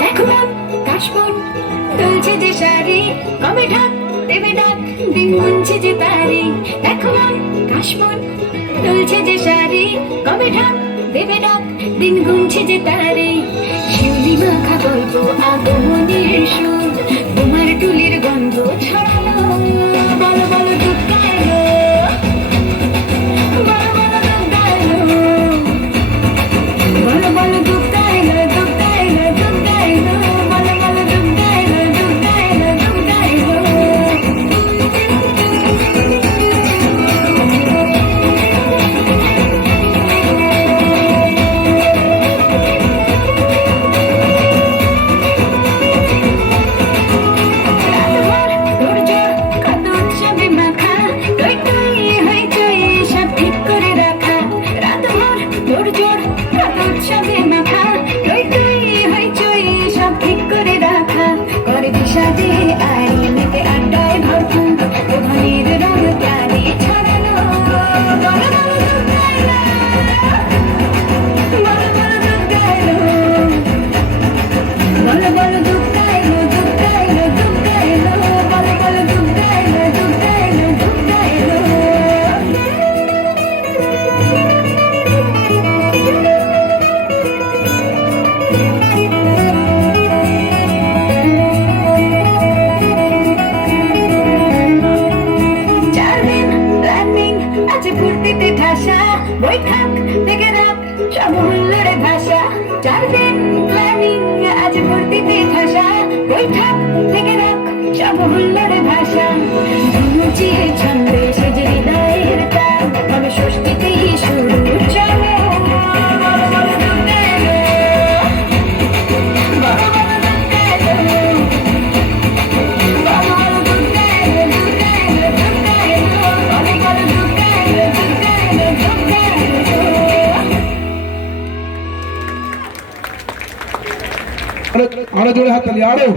দেখো কাশবন দুলছে যে শাড়ি, কবে ঢাক দেবে ডাক, দিন গুনছে যে তারি। দেখো কাশবন দুলছে যে শাড়ি, কবে ঢাক দেবে ডাক, দিন গুনছে যে তারি। শিউলি মাখা গল্প আগমনের সুর, তোমার টুলির গন্ধ ছড়ালো। বলো বলো দুঃখা এলো, বলো বলো দুঃখা এলো, বলো বলো দুঃখা এলো, দুঃখা এলো, দুঃখা এলো, বলো বলো দুঃখা এলো, দুঃখা এলো, দুঃখা এলো। বৈঠাক থেকে রাত সব হুল্লোড়ে ভাষা, 4 দিন প্ল্যানিং আজ ভর্তিতে ঠাসা। বৈঠাক থেকে রাত সব হুল্লোড়ে ভাষা, ধুনুচিয়ে ছন্দে সেজে হৃদয়ের তার, তবে ষষ্ঠীতেই শুরু চলে। বলো বলো দুঃখা এলো, বলো বলো দুঃখা এলো, বলো বলো দুঃখা এলো, দুঃখা এলো, দুঃখা এলো, বলো বলো দুঃখা এলো, দুঃখা এলো, দুঃখা এলো। আরো জোরে হাত তালি, আরো